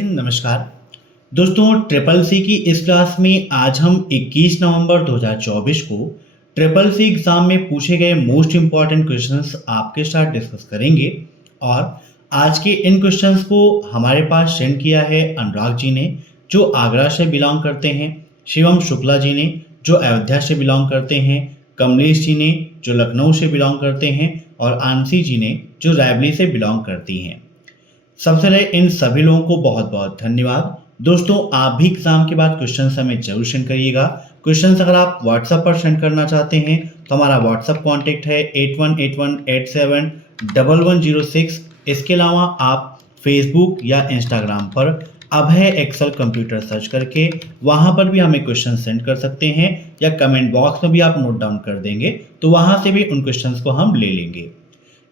नमस्कार दोस्तों, triple C की इस क्लास में आज हम 21 नवंबर 2024 को ट्रिपल सी एग्जाम में पूछे गए मोस्ट इंपॉर्टेंट क्वेश्चंस आपके साथ डिस्कस करेंगे। और आज के इन क्वेश्चंस को हमारे पास सेंड किया है अनुराग जी ने, जो आगरा से बिलोंग करते हैं, शिवम शुक्ला जी ने जो अयोध्या से बिलोंग करते हैं, कमलेश जी ने जो लखनऊ से बिलोंग करते हैं और आंसी जी ने जो रायबरेली से बिलोंग करती हैं। सबसे पहले इन सभी लोगों को बहुत बहुत धन्यवाद। दोस्तों, आप भी एग्जाम के बाद क्वेश्चन हमें जरूर सेंड करिएगा। क्वेश्चन अगर आप व्हाट्सएप पर सेंड करना चाहते हैं तो हमारा व्हाट्सएप कॉन्टैक्ट है 8181871106। इसके अलावा आप फेसबुक या इंस्टाग्राम पर अभय एक्सेल कंप्यूटर सर्च करके वहां पर भी हमें क्वेश्चन सेंड कर सकते हैं, या कमेंट बॉक्स में भी आप नोट डाउन कर देंगे तो वहां से भी उन क्वेश्चंस को हम ले लेंगे।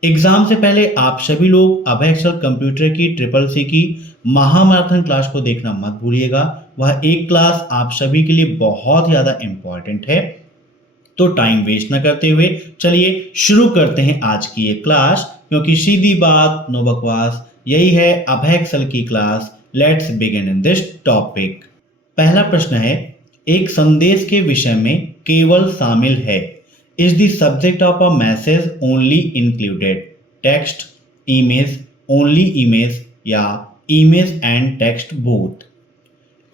एग्जाम से पहले आप सभी लोग अभय एक्सेल कंप्यूटर की ट्रिपल सी की महामैराथन क्लास को देखना मत भूलिएगा। वह एक क्लास आप सभी के लिए बहुत ज़्यादा इम्पॉर्टेंट है। तो टाइम वेस्ट ना करते हुए चलिए शुरू करते हैं आज की ये क्लास, क्योंकि सीधी बात नो बकवास, यही है अभय एक्सेल की class. Let's begin in this topic. पहला प्रश्न है, एक संदेश के विषय में केवल शामिल है। Is the subject of a message only included? Text, image, only image या image and text both?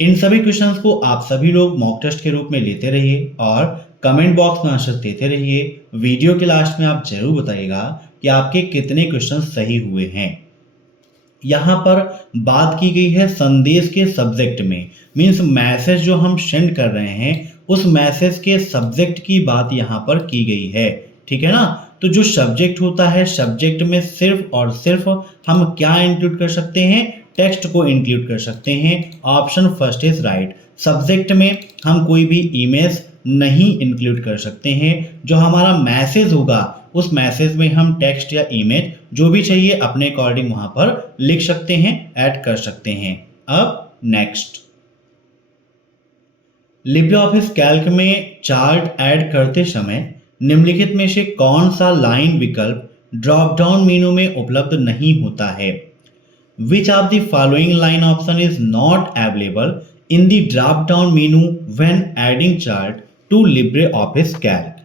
इन सभी क्वेश्चंस को आप सभी लोग मॉक टेस्ट के रूप में लेते रहिए और कमेंट बॉक्स में आंसर देते रहिए। वीडियो के लास्ट में आप जरूर बताइएगा कि आपके कितने क्वेश्चंस सही हुए हैं। यहाँ पर बात की गई है संदेश के सब्जेक्ट में, मीन्स मैसेज जो हम सेंड कर रहे हैं उस मैसेज के सब्जेक्ट की बात यहाँ पर की गई है, ठीक है ना। तो जो सब्जेक्ट होता है, सब्जेक्ट में सिर्फ और सिर्फ हम क्या इंक्लूड कर सकते हैं? टेक्स्ट को इंक्लूड कर सकते हैं। Option first is right. Subject में हम कोई भी इमेज नहीं इंक्लूड कर सकते हैं। जो हमारा मैसेज होगा उस मैसेज में हम टेक्स्ट या इमेज जो भी चाहिए अपने अकॉर्डिंग वहां पर लिख सकते हैं, ऐड कर सकते हैं। अब नेक्स्ट, लिब्रे ऑफिस कैल्क में चार्ट ऐड करते समय निम्नलिखित में से कौन सा लाइन विकल्प ड्रॉप डाउन मेनू में उपलब्ध नहीं होता है? Which of the following line option is not available in the drop down menu when adding chart to Libre office Calc?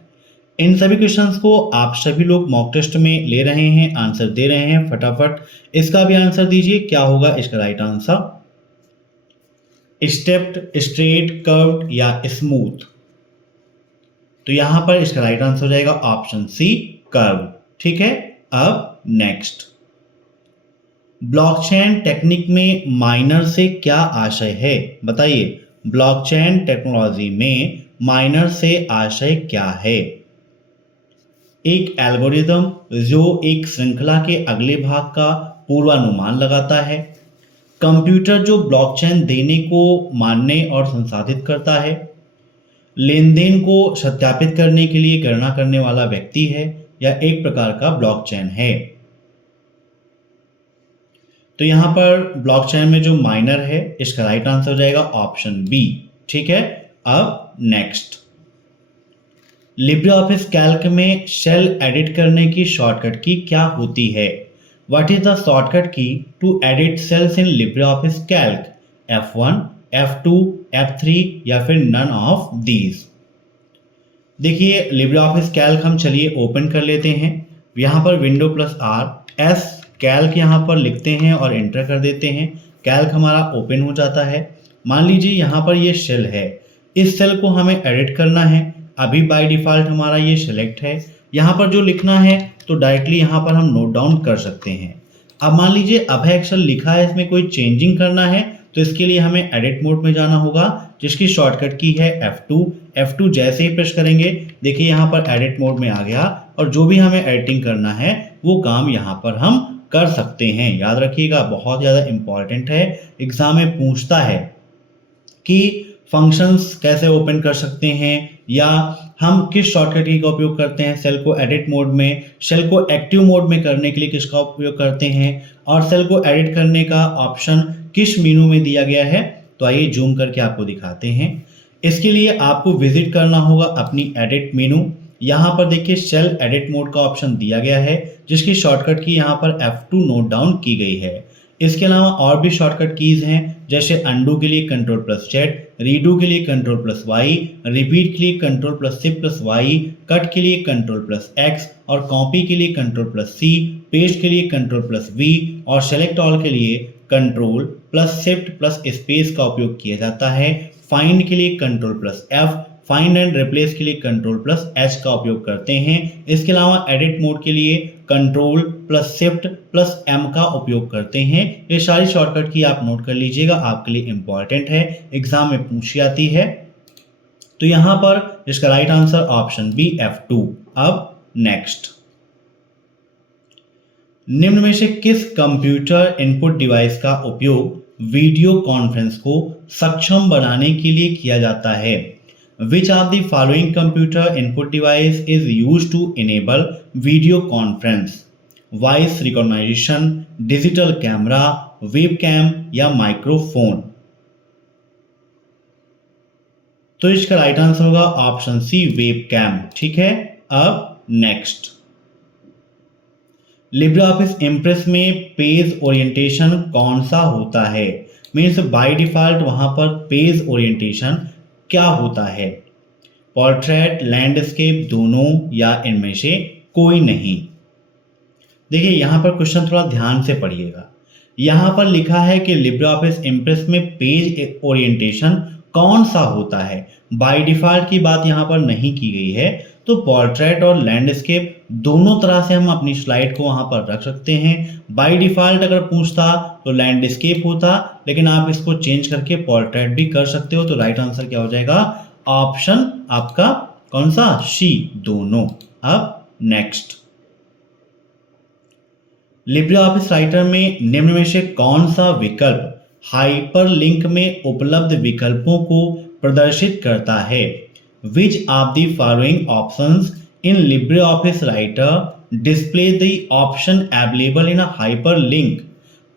इन सभी क्वेश्चंस को आप सभी लोग मॉक टेस्ट में ले रहे हैं, आंसर दे रहे हैं। फटाफट इसका भी आंसर दीजिए। क्या होगा इसका right answer? Stepped, straight, curved या स्मूथ? तो यहां पर इसका राइट आंसर हो जाएगा ऑप्शन सी, कर्व। ठीक है। अब नेक्स्ट, ब्लॉकचेन टेक्निक में माइनर से क्या आशय है? बताइए, ब्लॉकचेन टेक्नोलॉजी में माइनर से आशय क्या है? एक एल्गोरिदम जो एक श्रृंखला के अगले भाग का पूर्वानुमान लगाता है। कंप्यूटर जो ब्लॉकचेन देने को मानने और संसाधित करता है। लेन देन को सत्यापित करने के लिए गणना करने वाला व्यक्ति है, या एक प्रकार का ब्लॉकचेन है। तो यहां पर ब्लॉकचेन में जो माइनर है इसका राइट आंसर हो जाएगा ऑप्शन बी। ठीक है। अब नेक्स्ट, लिब्रे ऑफिस कैल्क में सेल एडिट करने की शॉर्टकट की क्या होती है? What is the shortcut key to edit cells in Libre office Calc? F1, F2, F3 या फिर नन ऑफ दीज? देखिए, लिब्रे ऑफिस कैल्क हम चलिए ओपन कर लेते हैं। यहाँ पर window plus R S Calc यहाँ पर लिखते हैं और एंटर कर देते हैं। कैल्क हमारा ओपन हो जाता है। मान लीजिए यहाँ पर ये सेल है, इस सेल को हमें एडिट करना है। अभी बाय डिफॉल्ट हमारा ये सिलेक्ट है। यहाँ पर जो लिखना है तो डायरेक्टली यहाँ पर हम नोट डाउन कर सकते हैं। अब मान लीजिए अभय एक्सेल लिखा है, इसमें कोई चेंजिंग करना है तो इसके लिए हमें एडिट मोड में जाना होगा, जिसकी शॉर्टकट की है F2। F2 जैसे ही प्रेस करेंगे, देखिए यहाँ पर एडिट मोड में आ गया और जो भी हमें एडिटिंग करना है वो काम यहाँ पर हम कर सकते हैं। याद रखिएगा, बहुत ज़्यादा इंपॉर्टेंट है। एग्जाम में पूछता है कि फंक्शंस कैसे ओपन कर सकते हैं, या हम किस शॉर्टकट की का उपयोग करते हैं सेल को एडिट मोड में, सेल को एक्टिव मोड में करने के लिए किसका उपयोग करते हैं, और सेल को एडिट करने का ऑप्शन किस मेनू में दिया गया है। तो आइए जूम करके आपको दिखाते हैं। इसके लिए आपको विजिट करना होगा अपनी एडिट मेनू। यहाँ पर देखिए सेल एडिट मोड का ऑप्शन दिया गया है, जिसकी शॉर्टकट की यहाँ पर F2 नोट डाउन की गई है। इसके अलावा और भी शॉर्टकट कीज़ हैं, जैसे अंडू के लिए Ctrl+Z, रीडू के लिए Ctrl+Y, रिपीट के लिए Ctrl+Shift+Y, कट के लिए Ctrl+X और कॉपी के लिए Ctrl+C, पेस्ट के लिए Ctrl+V और सेलेक्ट ऑल के लिए Ctrl+Shift+Space का उपयोग किया जाता है। फाइंड के लिए Ctrl+F, फाइंड एंड रिप्लेस के लिए Ctrl+H का उपयोग करते हैं। इसके अलावा एडिट मोड के लिए Ctrl+Shift+M का उपयोग करते हैं। ये सारी शॉर्टकट की आप नोट कर लीजिएगा, आपके लिए इंपॉर्टेंट है, एग्जाम में पूछी जाती है। तो यहाँ पर इसका right answer option B F2। अब नेक्स्ट, निम्न में से किस कंप्यूटर इनपुट डिवाइस का उपयोग वीडियो कॉन्फ्रेंस को सक्षम बनाने के लिए किया जाता है? Which of the following computer input device is used to enable video conference? Voice recognition, digital camera, webcam या माइक्रोफोन? तो इसका राइट आंसर होगा ऑप्शन सी वेबकैम। ठीक है, अब नेक्स्ट, लिब्रे ऑफिस इम्प्रेस में पेज ओरिएंटेशन कौन सा होता है? मीन्स बाय डिफॉल्ट वहां पर पेज ओरिएंटेशन क्या होता है? पोर्ट्रेट, लैंडस्केप, दोनों या इनमें से कोई नहीं? देखिए यहाँ पर क्वेश्चन थोड़ा ध्यान से पढ़िएगा। यहाँ पर लिखा है कि लिब्रे ऑफिस इम्प्रेस में पेज ओरिएंटेशन कौन सा होता है। बाय डिफॉल्ट की बात यहाँ पर नहीं की गई है, तो पोर्ट्रेट और लैंडस्केप दोनों तरह से हम अपनी स्लाइड को वहां पर रख सकते हैं। बाय डिफॉल्ट अगर पूछता तो लैंडस्केप होता, लेकिन आप इसको चेंज करके पोर्ट्रेट भी कर सकते हो। तो राइट आंसर क्या हो जाएगा? ऑप्शन आपका कौन सा? सी, दोनों। अब नेक्स्ट, लिब्रे ऑफिस राइटर में निम्न में से कौन सा विकल्प हाइपरलिंक में उपलब्ध विकल्पों को प्रदर्शित करता है? Which of the following options in LibreOffice Writer display the option available in a hyperlink?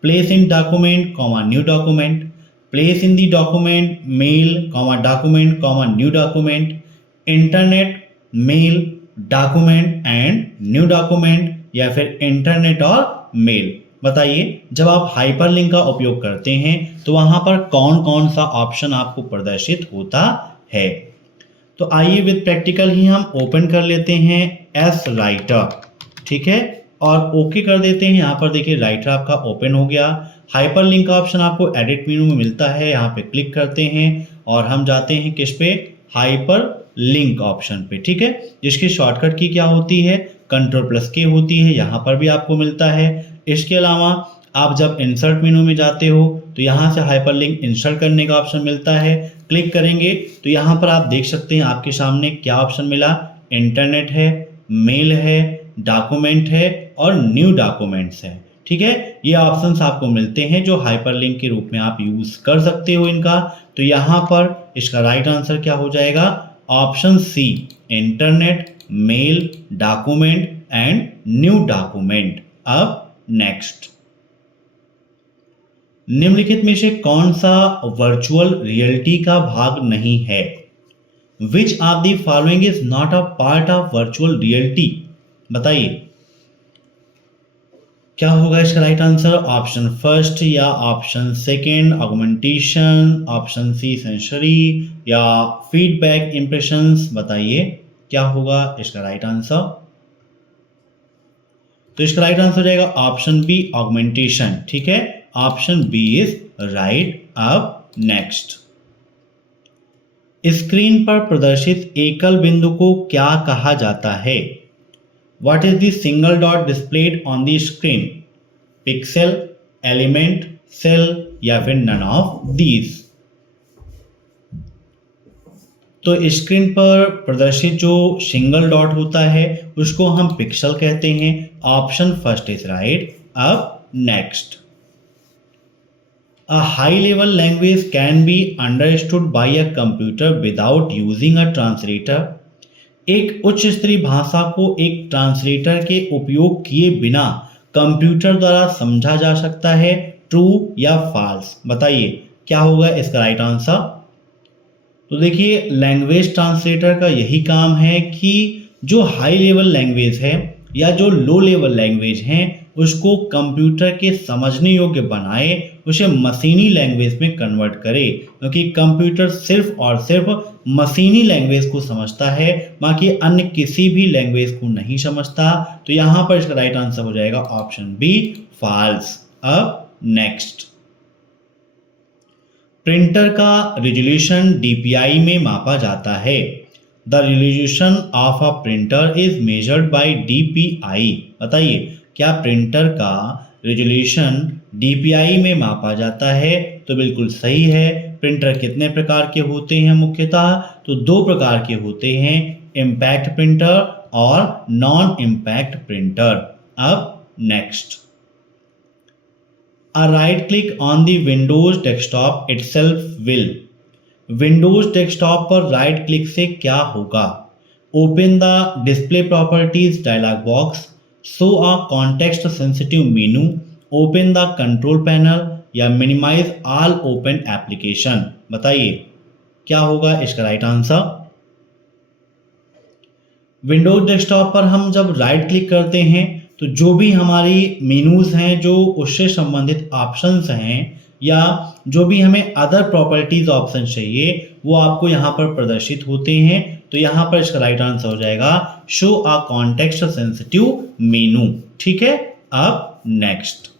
Place in document, new document. Place in the document, mail, document, new document. Internet, mail, document and new document या फिर internet और mail. बताइए, जब आप hyperlink का उपयोग करते हैं तो वहां पर कौन कौन सा ऑप्शन आपको प्रदर्शित होता है? तो आइए विद प्रैक्टिकल ही हम ओपन कर लेते हैं एस राइटर। ठीक है, और ओके कर देते हैं। यहाँ पर देखिए राइटर आपका ओपन हो गया। हाइपरलिंक का ऑप्शन आपको एडिट मेनू में मिलता है, यहाँ पे क्लिक करते हैं और हम जाते हैं किस पे? हाइपरलिंक ऑप्शन पे। ठीक है, जिसकी शॉर्टकट की क्या होती है? Ctrl+K होती है, यहाँ पर भी आपको मिलता है। इसके अलावा आप जब इंसर्ट मेनू में जाते हो तो यहाँ से हाइपरलिंक इंसर्ट करने का ऑप्शन मिलता है। क्लिक करेंगे तो यहाँ पर आप देख सकते हैं आपके सामने क्या ऑप्शन मिला? इंटरनेट है, मेल है, डॉक्यूमेंट है और न्यू डॉक्यूमेंट्स है। ठीक है, ये ऑप्शंस आपको मिलते हैं जो हाइपरलिंक के रूप में आप यूज कर सकते हो इनका। तो यहाँ पर इसका राइट आंसर क्या हो जाएगा? Option C, internet, mail, document and new document. अब नेक्स्ट, निम्नलिखित में से कौन सा वर्चुअल रियलिटी का भाग नहीं है? Which of the following is not a part of virtual reality? बताइए क्या होगा इसका राइट आंसर? ऑप्शन फर्स्ट या option second augmentation, option C sensory या फीडबैक इंप्रेशंस? बताइए क्या होगा इसका राइट आंसर? तो इसका राइट आंसर हो जाएगा ऑप्शन बी ऑगमेंटेशन। ठीक है, ऑप्शन बी इज राइट। अब नेक्स्ट, स्क्रीन पर प्रदर्शित एकल बिंदु को क्या कहा जाता है? What is the single dot displayed on the screen? Pixel, element, cell या फिर नन ऑफ दीज? तो स्क्रीन पर प्रदर्शित जो सिंगल डॉट होता है उसको हम पिक्सल कहते हैं। Option first is right. अब next, A high level language can be understood by a computer without using a translator. एक उच्च स्तरीय भाषा को एक ट्रांसलेटर के उपयोग किए बिना कंप्यूटर द्वारा समझा जा सकता है। ट्रू या फॉल्स? बताइए क्या होगा इसका राइट आंसर? तो देखिए, लैंग्वेज ट्रांसलेटर का यही काम है कि जो हाई लेवल लैंग्वेज है या जो लो लेवल लैंग्वेज हैं उसको कंप्यूटर के समझने योग्य बनाए, उसे मशीनी लैंग्वेज में कन्वर्ट करे, क्योंकि कंप्यूटर सिर्फ और सिर्फ मशीनी लैंग्वेज को समझता है, बाकी अन्य किसी भी लैंग्वेज को नहीं समझता। तो यहाँ पर इसका राइट आंसर हो जाएगा ऑप्शन बी, फॉल्स। अब नेक्स्ट, प्रिंटर का रिजोल्यूशन डीपीआई में मापा जाता है। The resolution of a printer is measured by DPI. बताइए, क्या प्रिंटर का रिजोल्यूशन डीपीआई में मापा जाता है? तो बिल्कुल सही है। प्रिंटर कितने प्रकार के होते हैं मुख्यतः? तो दो प्रकार के होते हैं, इम्पैक्ट प्रिंटर और नॉन इम्पैक्ट प्रिंटर। अब next, A right click on the Windows desktop itself will। Windows desktop पर राइट क्लिक से क्या होगा? Open the display properties dialog box, show a context sensitive menu, open the control panel या minimize all open application. बताइए क्या होगा इसका right answer? Windows desktop पर हम जब राइट क्लिक करते हैं तो जो भी हमारी मेनूज हैं, जो उससे संबंधित ऑप्शंस हैं, या जो भी हमें अदर प्रॉपर्टीज ऑप्शन चाहिए, वो आपको यहाँ पर प्रदर्शित होते हैं। तो यहाँ पर इसका राइट आंसर हो जाएगा शो अ कॉन्टेक्स्ट सेंसिटिव मेनू। ठीक है। अब नेक्स्ट,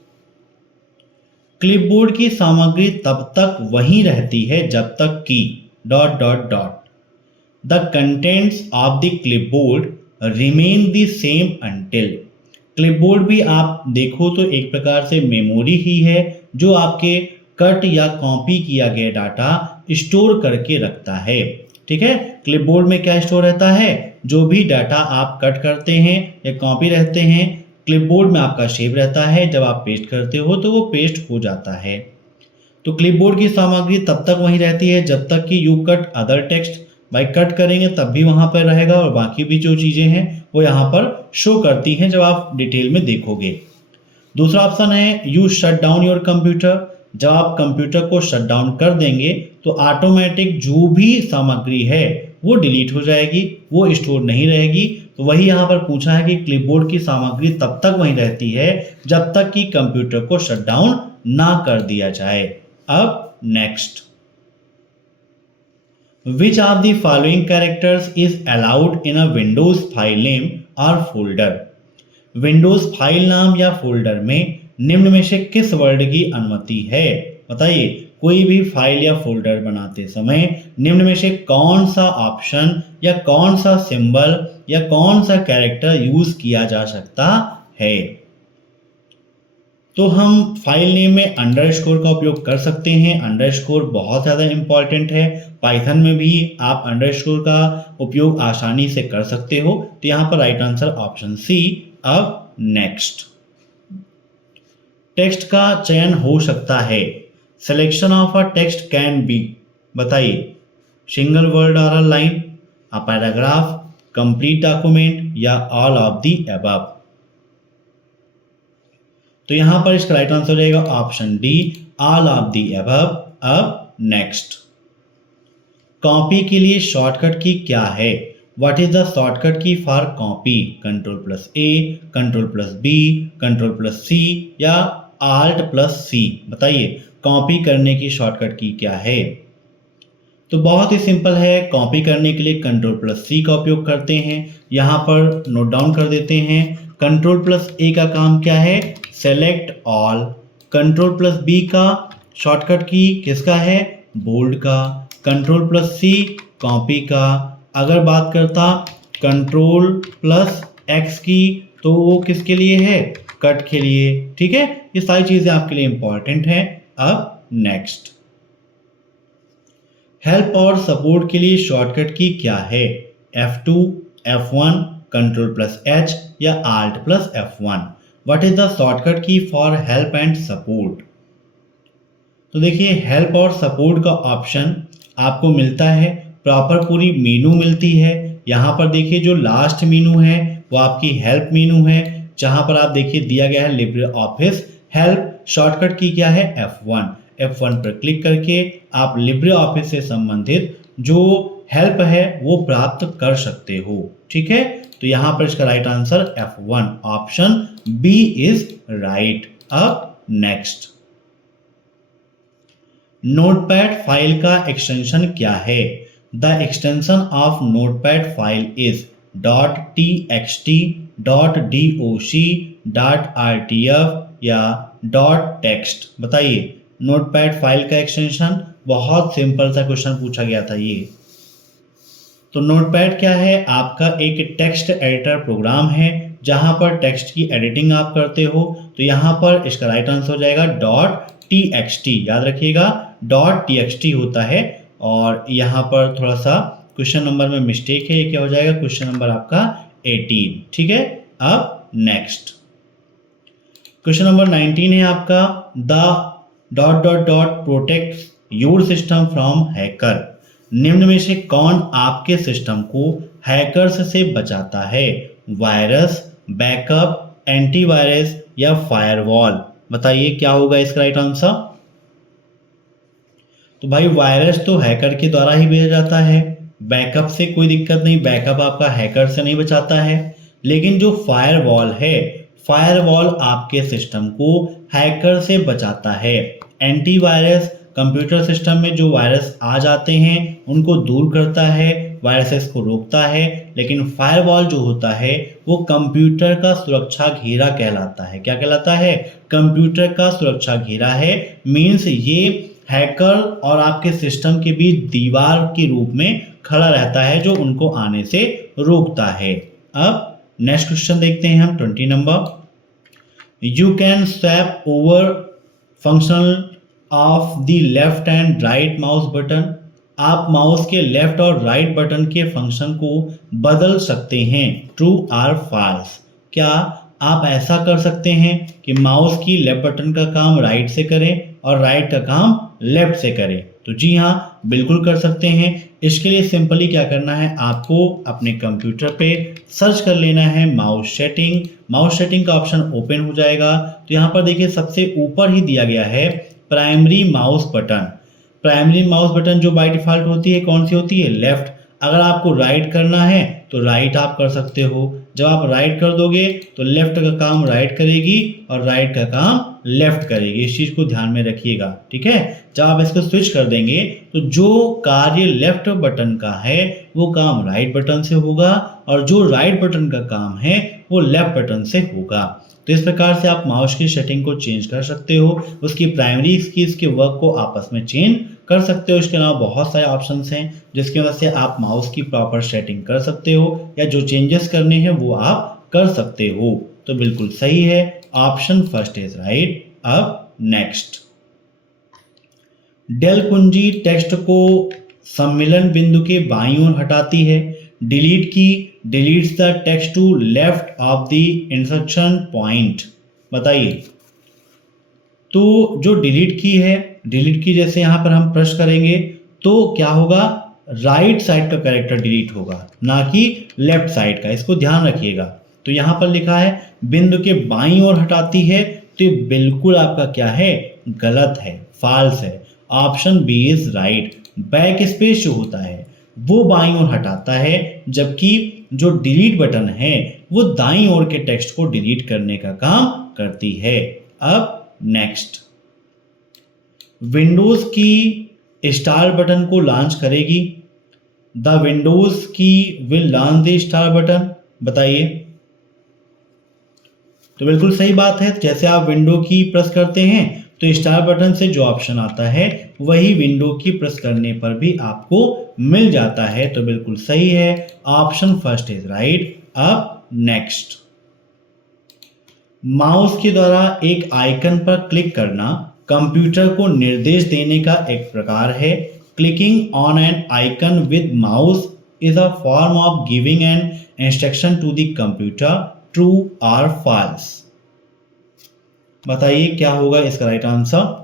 क्लिपबोर्ड की सामग्री तब तक वहीं रहती है जब तक कि dot dot dot the contents of the clipboard remain the same until. Clipboard भी आप देखो तो एक प्रकार से मेमोरी ही है, जो आपके कट या कॉपी किया गया डाटा स्टोर करके रखता है। ठीक है। क्लिपबोर्ड में क्या स्टोर रहता है? जो भी डाटा आप कट करते हैं या कॉपी रहते हैं, क्लिपबोर्ड में आपका सेव रहता है। जब आप पेस्ट करते हो तो वो पेस्ट हो जाता है। तो क्लिपबोर्ड की सामग्री तब तक वहीं रहती है जब तक कि यू कट अदर टेक्स्ट। भाई कट करेंगे तब भी वहां पर रहेगा, और बाकी भी जो चीजें हैं वो यहाँ पर शो करती हैं जब आप डिटेल में देखोगे। दूसरा ऑप्शन है you shut down your computer. जब आप कंप्यूटर को शट डाउन कर देंगे तो ऑटोमेटिक जो भी सामग्री है वो डिलीट हो जाएगी, वो स्टोर नहीं रहेगी। तो वही यहाँ पर पूछा है कि क्लिपबोर्ड की सामग्री तब तक वहीं रहती है जब तक कि कंप्यूटर को शट डाउन ना कर दिया जाए। अब next, Which of the following characters is allowed in a Windows file name or folder? Windows file नाम या फोल्डर में निम्न में से किस वर्ड की अनुमति है? बताइए, कोई भी फाइल या फोल्डर बनाते समय निम्न में से कौन सा ऑप्शन या कौन सा सिंबल या कौन सा कैरेक्टर यूज किया जा सकता है? तो हम फाइल नेम में अंडरस्कोर का उपयोग कर सकते हैं। अंडरस्कोर बहुत ज़्यादा इंपॉर्टेंट है। पाइथन में भी आप अंडरस्कोर का उपयोग आसानी से कर सकते हो। तो यहाँ पर राइट आंसर ऑप्शन सी। अब नेक्स्ट, टेक्स्ट का चयन हो सकता है। Selection of a text can be. बताइए, सिंगल वर्ड और a line, a paragraph, complete document या ऑल ऑफ दी अबव। तो यहां पर इसका राइट आंसर हो जाएगा option D, all of the above. अब नेक्स्ट, कॉपी के लिए शॉर्टकट की क्या है? व्हाट इज द शॉर्टकट की for copy? Ctrl+A, Ctrl+B, Ctrl+C या Alt+C। बताइए, कॉपी करने की शॉर्टकट की क्या है? तो बहुत ही सिंपल है। कॉपी करने के लिए Ctrl+C का उपयोग करते हैं। यहाँ पर नोट डाउन कर देते हैं। Ctrl+A का काम क्या है? Select all. Ctrl+B का शॉर्टकट की किसका है? बोल्ड का। Ctrl+C कॉपी का। अगर बात करता Ctrl+X की, तो वो किसके लिए है? कट के लिए। ठीक है। ये सारी चीजें आपके लिए इंपॉर्टेंट हैं। अब नेक्स्ट, हेल्प और सपोर्ट के लिए शॉर्टकट की क्या है? F2, F1, Ctrl+H या Alt+F1। What is the shortcut की फॉर हेल्प एंड सपोर्ट? तो देखिए, हेल्प और सपोर्ट का ऑप्शन आपको मिलता है, प्रॉपर पूरी मेनू मिलती है। यहाँ पर देखिए, जो लास्ट मेनू है वो आपकी हेल्प मेनू है, जहाँ पर आप देखिए दिया गया है Libre office help. Shortcut key क्या है? F1। F1 पर क्लिक करके आप लिब्रे ऑफिस से संबंधित जो हेल्प है वो प्राप्त कर सकते हो। ठीक है। तो यहाँ पर इसका right answer F1 option B is right. अब नेक्स्ट, नोटपैड फाइल का एक्सटेंशन क्या है? The extension of Notepad file is .txt, .doc, .rtf या .text। बताइए, नोटपैड फाइल का एक्सटेंशन, बहुत सिंपल सा क्वेश्चन पूछा गया था ये। तो नोटपैड क्या है? आपका एक टेक्स्ट एडिटर प्रोग्राम है जहां पर टेक्स्ट की एडिटिंग आप करते हो। तो यहाँ पर इसका राइट आंसर हो जाएगा .txt। याद रखिएगा .txt होता है, और यहाँ पर थोड़ा सा क्वेश्चन नंबर में मिस्टेक है। ये क्या हो जाएगा? क्वेश्चन नंबर आपका 18। ठीक है। अब नेक्स्ट, क्वेश्चन नंबर 19 है आपका, the ... protect your system from hacker. निम्न में से कौन आपके सिस्टम को हैकर्स से बचाता है? वायरस, बैकअप, एंटीवायरस या फायरवॉल? बताइए क्या होगा इसका राइट आंसर। तो भाई वायरस तो हैकर के द्वारा ही भेजा जाता है, बैकअप से कोई दिक्कत नहीं, बैकअप आपका हैकर से नहीं बचाता है। लेकिन जो फायरवॉल है, फायरवॉल आपके सिस्टम को हैकर से बचाता है। एंटीवायरस कंप्यूटर सिस्टम में जो वायरस आ जाते हैं उनको दूर करता है, वायरसेस को रोकता है। लेकिन फायरवॉल जो होता है वो कंप्यूटर का सुरक्षा घेरा कहलाता है। क्या कहलाता है? कंप्यूटर का सुरक्षा घेरा है। मीन्स ये हैकर और आपके सिस्टम के बीच दीवार के रूप में खड़ा रहता है जो उनको आने से रोकता है। अब नेक्स्ट क्वेश्चन देखते हैं हम, 20 number. You can swap over function of the left and right mouse button. आप माउस के लेफ्ट और राइट बटन के फंक्शन को बदल सकते हैं। ट्रू और फॉल्स? क्या आप ऐसा कर सकते हैं कि माउस की लेफ्ट बटन का काम राइट से करें और राइट का काम लेफ्ट से करें? तो जी हाँ, बिल्कुल कर सकते हैं। इसके लिए सिंपली क्या करना है, आपको अपने कंप्यूटर पे सर्च कर लेना है माउस सेटिंग। माउस सेटिंग का ऑप्शन ओपन हो जाएगा। तो यहाँ पर देखिए सबसे ऊपर ही दिया गया है primary mouse button. Primary mouse button जो बाय डिफॉल्ट होती है कौन सी होती है? लेफ्ट। अगर आपको राइट करना है तो राइट आप कर सकते हो। जब आप राइट कर दोगे तो लेफ्ट का काम राइट करेगी और राइट का काम लेफ्ट करेगी। इस चीज को ध्यान में रखिएगा, ठीक है। जब आप इसको स्विच कर देंगे तो जो कार्य लेफ्ट बटन का है वो काम राइट बटन से होगा और जो राइट बटन का काम है वो लेफ्ट बटन से होगा। तो इस प्रकार से आप माउस की सेटिंग को चेंज कर सकते हो, उसकी प्राइमरी कीज के वर्क को आपस में चेंज कर सकते हो। इसके अलावा बहुत सारे ऑप्शंस हैं जिसकी वजह से आप माउस की प्रॉपर सेटिंग कर सकते हो या जो चेंजेस करने हैं वो आप कर सकते हो। तो बिल्कुल सही है, ऑप्शन फर्स्ट इज राइट। अब नेक्स्ट, डेल कुंजी टेक्स्ट को सम्मिलन बिंदु के बाईं ओर हटाती है। Delete key deletes the text to left of the insertion point. बताइए, तो जो डिलीट की है, डिलीट की जैसे यहाँ पर हम प्रेस करेंगे तो क्या होगा? राइट साइड का कैरेक्टर डिलीट होगा, ना कि लेफ्ट साइड का। इसको ध्यान रखिएगा। तो यहाँ पर लिखा है बिंदु के बाईं ओर हटाती है, तो ये बिल्कुल आपका क्या है? गलत है, फॉल्स है। Option B is right. Backspace जो होता है वो बाईं ओर हटाता है, जबकि जो डिलीट बटन है वो दाईं ओर के टेक्स्ट को डिलीट करने का काम करती है। अब नेक्स्ट, विंडोज की स्टार बटन को लॉन्च करेगी। द विंडोज की will launch the star button. बताइए, तो बिल्कुल सही बात है। जैसे आप विंडो की प्रेस करते हैं तो स्टार बटन से जो ऑप्शन आता है वही विंडो की प्रेस करने पर भी आपको मिल जाता है। तो बिल्कुल सही है, ऑप्शन फर्स्ट इज राइट। अब नेक्स्ट, माउस के द्वारा एक आइकन पर क्लिक करना कंप्यूटर को निर्देश देने का एक प्रकार है। Clicking on an icon with mouse is a form of giving an instruction to the computer. True और फॉल्स? बताइए क्या होगा इसका राइट आंसर।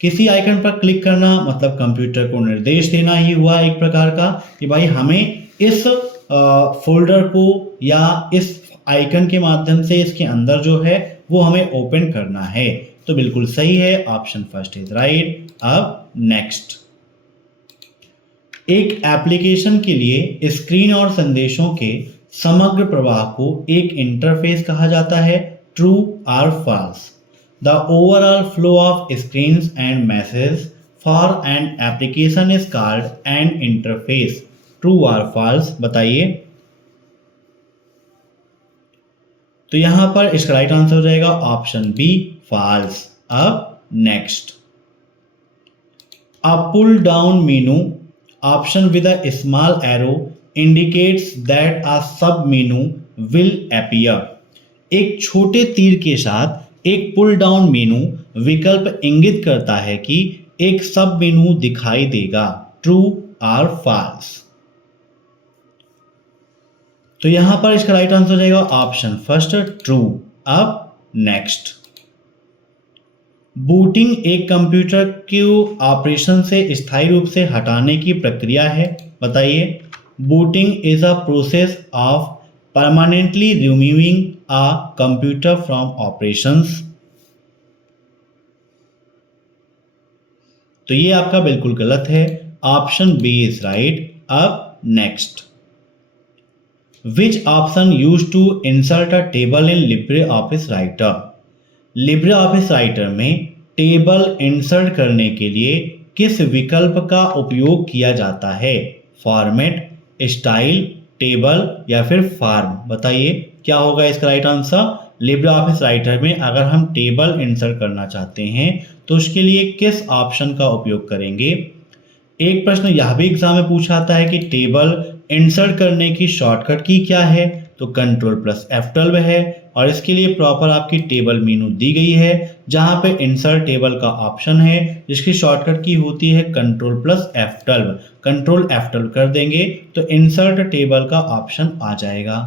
किसी आइकन पर क्लिक करना मतलब कंप्यूटर को निर्देश देना ही हुआ एक प्रकार का कि भाई हमें इस फोल्डर को या इस आइकन के माध्यम से इसके अंदर जो है वो हमें ओपन करना है। तो बिल्कुल सही है, ऑप्शन फर्स्ट इज राइट। अब नेक्स्ट, एक एप्लीकेशन के लिए स्क्रीन और संदेशों के समग्र प्रवाह को एक इंटरफेस कहा जाता है, ट्रू और false. The overall flow of screens and message for an application is called an interface, true और फॉल्स बताइए। तो यहां पर इसका राइट आंसर हो जाएगा ऑप्शन बी, फॉल्स। अब next, a pull down menu option with a small arrow indicates that a sub menu will appear. एक छोटे तीर के साथ एक पुल डाउन मेनू विकल्प इंगित करता है कि एक सब मेनू दिखाई देगा, ट्रू और फॉल्स। तो यहां पर इसका राइट आंसर हो जाएगा ऑप्शन फर्स्ट, ट्रू। अब नेक्स्ट, बूटिंग एक कंप्यूटर को ऑपरेशन से स्थायी रूप से हटाने की प्रक्रिया है, बताइए। Booting is a process of permanently removing a computer from operations. तो ये आपका बिल्कुल गलत है, ऑप्शन बी इज राइट। अब next, which option use to insert a table in Libre office Writer. Libre office Writer में टेबल इंसर्ट करने के लिए किस विकल्प का उपयोग किया जाता है, फॉर्मेट, स्टाइल, टेबल या फिर फॉर्म, बताइए क्या होगा इसका right answer. Libre office Writer में अगर हम टेबल इंसर्ट करना चाहते हैं तो उसके लिए किस ऑप्शन का उपयोग करेंगे। एक प्रश्न यह भी एग्जाम में पूछा आता है कि टेबल इंसर्ट करने की शॉर्टकट की क्या है, तो कंट्रोल प्लस F12 है। और इसके लिए प्रॉपर आपकी टेबल मेनू दी गई है जहां पे इंसर्ट टेबल का ऑप्शन है जिसकी शॉर्टकट की होती है control plus F12। Control F12 कर देंगे तो इंसर्ट टेबल का ऑप्शन आ जाएगा।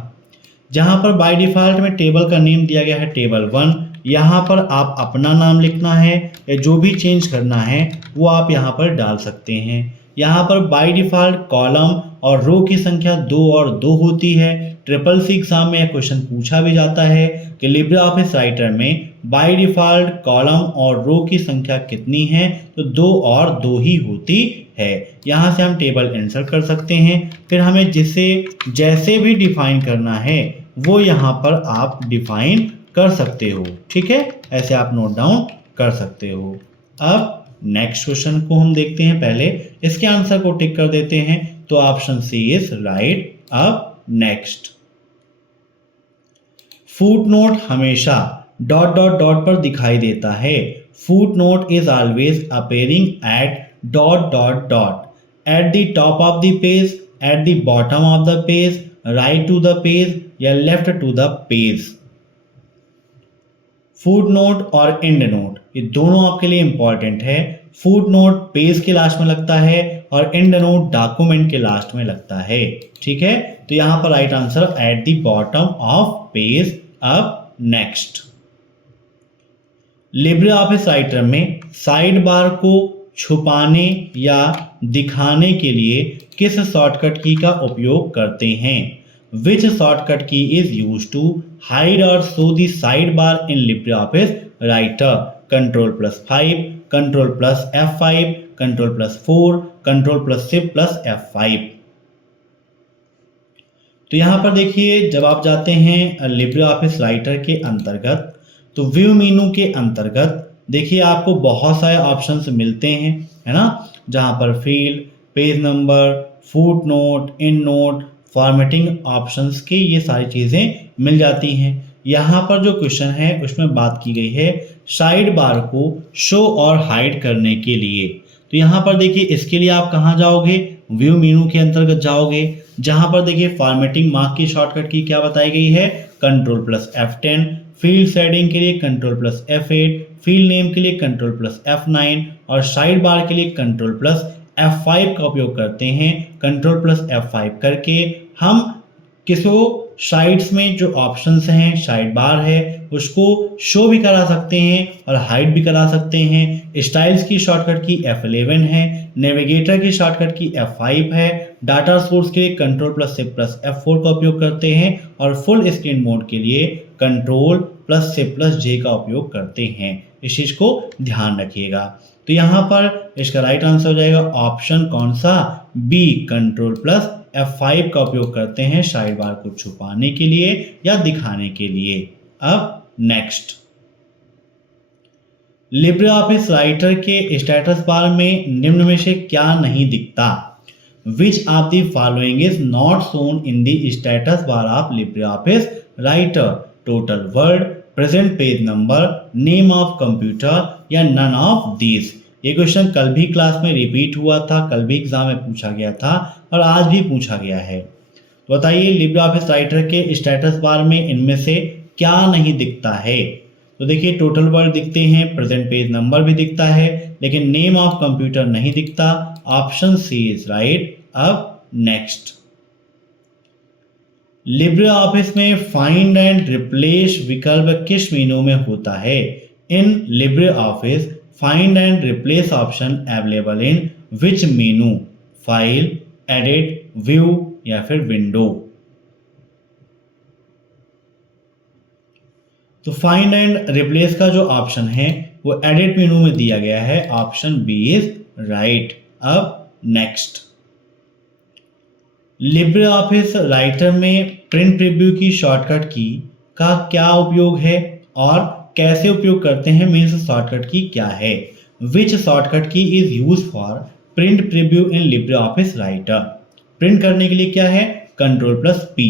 जहां पर बाय डिफॉल्ट में टेबल का नेम दिया गया है टेबल 1, यहाँ पर आप अपना नाम लिखना है या जो भी चेंज करना है वो आप यहाँ पर डाल सकते हैं। यहाँ पर बाय डिफॉल्ट कॉलम और रो की संख्या 2 और 2 होती है। ट्रिपल सी एग्जाम में यह क्वेश्चन पूछा भी जाता है कि लिब्रे ऑफिस राइटर में बाय डिफॉल्ट कॉलम और रो की संख्या कितनी है, तो 2 और 2 ही होती है। यहाँ से हम टेबल इंसर्ट कर सकते हैं, फिर हमें जिसे जैसे भी डिफाइन करना है वो यहाँ पर आप डिफाइन कर सकते हो, ठीक है, ऐसे आप नोट डाउन कर सकते हो। अब नेक्स्ट क्वेश्चन को हम देखते हैं, पहले इसके आंसर को टिक कर देते हैं, तो ऑप्शन सी इज राइट। अब नेक्स्ट, फुट नोट हमेशा डॉट डॉट डॉट पर दिखाई देता है। Footnote is always appearing at dot dot dot at the top of the page, at the bottom of the page, right to the page या left to the page. Footnote और endnote ये दोनों आपके लिए important है। Footnote page के last में लगता है और एंड नोट डॉक्यूमेंट के लास्ट में लगता है, ठीक है। तो यहां पर right answer eight the bottom of page. अब नेक्स्ट, लिब्रे ऑफिस राइटर में साइड बार को छुपाने या दिखाने के लिए किस शॉर्टकट की का उपयोग करते हैं। Which shortcut key is used to hide or show the sidebar in LibreOffice Writer? Control plus 5, Control plus F5, Control plus 4, Control plus Shift plus F5। तो यहाँ पर देखिए, जब आप जाते हैं LibreOffice राइटर के अंतर्गत तो व्यू मेनू के अंतर्गत देखिए आपको बहुत सारे ऑप्शंस मिलते हैं, है ना, जहाँ पर field, page number, foot note, and note, formatting options की ये सारी चीज़ें मिल जाती हैं। यहाँ पर जो क्वेश्चन है उसमें बात की गई है साइड बार को शो और हाइड करने के लिए। तो यहाँ पर देखिए इसके लिए आप कहाँ जाओगे, व्यू मेनू के अंतर्गत जाओगे, जहाँ पर देखिए फॉर्मेटिंग मार्क की शॉर्टकट की क्या बताई गई है, control plus F10, field shading के लिए control plus F8, field name के लिए कंट्रोल प्लस F9 और साइड बार के लिए कंट्रोल प्लस F5 का उपयोग करते हैं। कंट्रोल प्लस F5 करके हम किसको साइड्स में जो ऑप्शंस हैं, साइड बार है, उसको शो भी करा सकते हैं और हाइड भी करा सकते हैं। स्टाइल्स की शॉर्टकट की F11 है, नेविगेटर की शॉर्टकट की F5 है, डाटा सोर्स के लिए control plus shift plus F4 का उपयोग करते हैं और फुल स्क्रीन मोड के लिए control plus shift plus J का उपयोग करते हैं। इस चीज को ध्यान रखिएगा। तो यहाँ पर इसका राइट आंसर हो जाएगा ऑप्शन कौन सा, बी, कंट्रोल प्लस F5 का उपयोग करते हैं साइड बार को छुपाने के लिए या दिखाने के लिए। अब नेक्स्ट, लिब्रे ऑफिस राइटर के स्टेटस बार में निम्न में से क्या नहीं दिखता? विच of the following is not shown in the status bar of Libre office writer? Total word, present page number, name of computer या नन ऑफ दीज। ये क्वेश्चन कल भी क्लास में रिपीट हुआ था, कल भी एग्जाम में पूछा गया था और आज भी पूछा गया है। तो बताइए लिब्रे ऑफिस राइटर के स्टेटस बार में इनमें से क्या नहीं दिखता है? तो देखिए टोटल वर्ड दिखते हैं, प्रेजेंट पेज नंबर भी दिखता है, लेकिन नेम ऑफ कंप्यूटर नहीं दिखता। Option C is right. अब नेक्स्ट, लिब्रे ऑफिस में फाइंड एंड रिप्लेस विकल्प किस मेनू में होता है? In Libre office find and replace option available in which menu? File, edit, view या फिर विंडो? तो फाइंड एंड रिप्लेस का जो ऑप्शन है वो एडिट मेनू में दिया गया है। Option B is right. अब नेक्स्ट, लिब्रे ऑफिस राइटर में प्रिंट प्रीव्यू की शॉर्टकट की का क्या उपयोग है और कैसे उपयोग करते हैं? मीन्स शॉर्टकट की क्या है? विच shortcut key is use for print preview in Libre office writer? Print करने के लिए क्या है? Ctrl+P।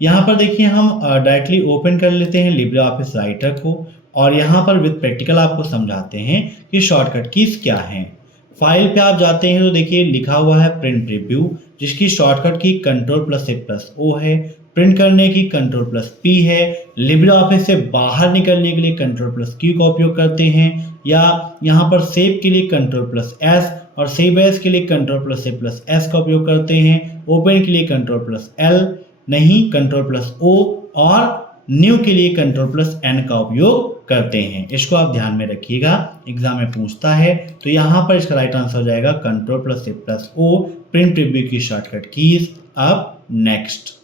यहाँ पर देखिए हम डायरेक्टली ओपन कर लेते हैं लिब्रे ऑफिस राइटर को और यहाँ पर विद प्रैक्टिकल आपको समझाते हैं कि शॉर्टकट कीज क्या हैं। फाइल पे आप जाते हैं तो देखिए लिखा हुआ है प्रिंट प्रीव्यू, जिसकी शॉर्टकट की Ctrl+A+O है। प्रिंट करने की Ctrl+P है। लिब्रे ऑफिस से बाहर निकलने के लिए Ctrl+Q का उपयोग करते हैं, या यहाँ पर सेव के लिए Ctrl+S और सेव एज के लिए Ctrl+A+S का उपयोग करते हैं। ओपन के लिए Ctrl+L नहीं Ctrl+O और न्यू के लिए Ctrl+N का उपयोग करते हैं। इसको आप ध्यान में रखिएगा, एग्जाम में पूछता है। तो यहाँ पर इसका राइट आंसर हो जाएगा Ctrl+A+O, प्रिंट प्रीव्यू की शॉर्टकट कीज। अब नेक्स्ट,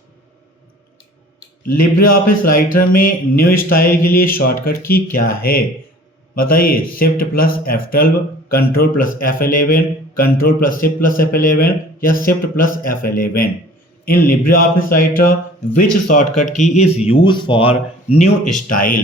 लिब्रे ऑफिस राइटर में न्यू स्टाइल के लिए शॉर्टकट की क्या है? बताइए। Shift+F12, Ctrl+F11, Ctrl+Shift+F11 या Shift+F11? In Libre office Writer which shortcut key is use for new style?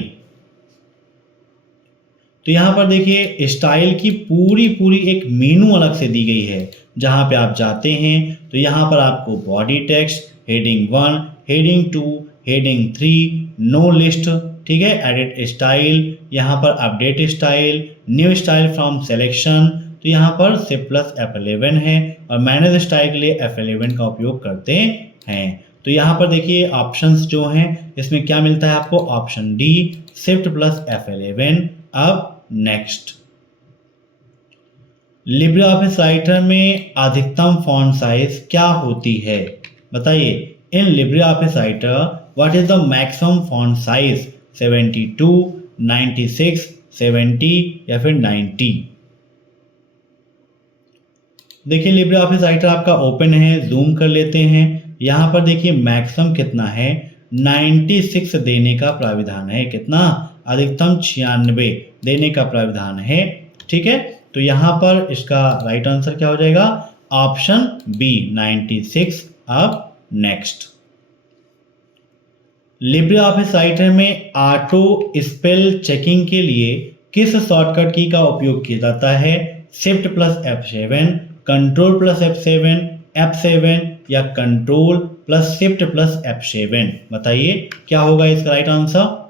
तो यहाँ पर देखिए स्टाइल की पूरी एक मेनू अलग से दी गई है। जहाँ पे आप जाते हैं तो यहाँ पर आपको body text, heading 1, heading 2, heading 3, no list, ठीक है, एडिट स्टाइल, यहाँ पर update style, new style from selection. तो यहाँ पर Shift+F11 है और मैनेज स्टाइल के लिए F11 का उपयोग करते हैं। तो यहाँ पर देखिए ऑप्शंस जो हैं इसमें क्या मिलता है आपको? Option D Shift+F11। अब नेक्स्ट, लिब्रे ऑफिस राइटर में अधिकतम फॉन्ट साइज क्या होती है? बताइए। इन Libre office writer what is the maximum font size? 72, 96, 70 या फिर 90? देखिए लिब्रे ऑफिस राइटर आपका ओपन है, जूम कर लेते हैं। यहाँ पर देखिए मैक्सिमम कितना है? 96 देने का प्राविधान है। कितना? अधिकतम 96 देने का प्राविधान है, ठीक है। तो यहाँ पर इसका राइट आंसर क्या हो जाएगा? Option B 96। अब नेक्स्ट, लिब्रे ऑफिस राइटर में ऑटो स्पेल चेकिंग के लिए किस शॉर्टकट की का उपयोग किया जाता है? Shift+F7, Ctrl+F7, F7 या Ctrl+Shift+F7? बताइए क्या होगा इसका right answer?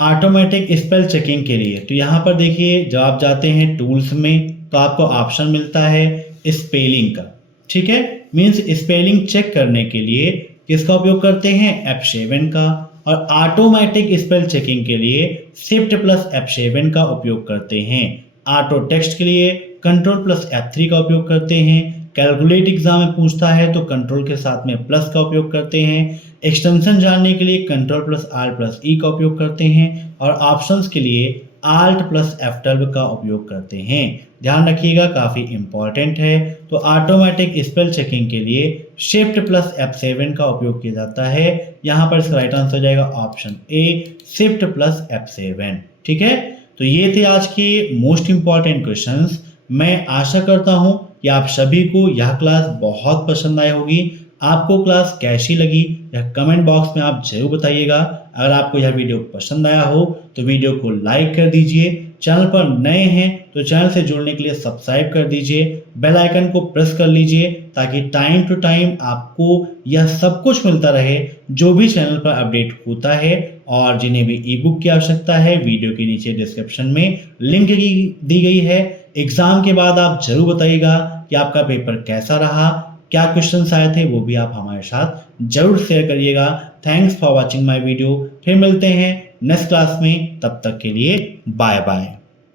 Automatic spell checking के लिए तो यहाँ पर देखिए जब आप जाते हैं टूल्स में तो आपको ऑप्शन मिलता है स्पेलिंग का, ठीक है। मीन्स स्पेलिंग चेक करने के लिए किसका उपयोग करते हैं? F7 का। और ऑटोमेटिक स्पेल चेकिंग के लिए Shift+F7 का उपयोग करते हैं। ऑटो टेक्स्ट के लिए Ctrl+F3 का उपयोग करते हैं। कैलकुलेट एग्जाम में पूछता है तो कंट्रोल के साथ में प्लस का उपयोग करते हैं। एक्सटेंशन जानने के लिए Ctrl+R+E का उपयोग करते हैं और ऑप्शंस के लिए Alt+F12 का उपयोग करते हैं। ध्यान रखिएगा काफ़ी इंपॉर्टेंट है। तो ऑटोमेटिक स्पेल चेकिंग के लिए Shift+F7 का उपयोग किया जाता है। यहाँ पर इसका राइट आंसर हो जाएगा ऑप्शन ए Shift+F7, ठीक है। तो ये थे आज के मोस्ट इंपॉर्टेंट क्वेश्चंस। मैं आशा करता हूँ कि आप सभी को यह क्लास बहुत पसंद आई होगी। आपको क्लास कैसी लगी यह कमेंट बॉक्स में आप जरूर बताइएगा। अगर आपको यह वीडियो पसंद आया हो तो वीडियो को लाइक कर दीजिए। चैनल पर नए हैं तो चैनल से जुड़ने के लिए सब्सक्राइब कर दीजिए, बेल आइकन को प्रेस कर लीजिए ताकि टाइम टू टाइम आपको यह सब कुछ मिलता रहे जो भी चैनल पर अपडेट होता है। और जिन्हें भी ई बुक की आवश्यकता है, वीडियो के नीचे डिस्क्रिप्शन में लिंक दी गई है। एग्जाम के बाद आप जरूर बताइएगा कि आपका पेपर कैसा रहा, क्या क्वेश्चंस आए थे, वो भी आप हमारे साथ जरूर शेयर करिएगा। Thanks for watching my video. फिर मिलते हैं नेक्स्ट क्लास में, तब तक के लिए बाय बाय।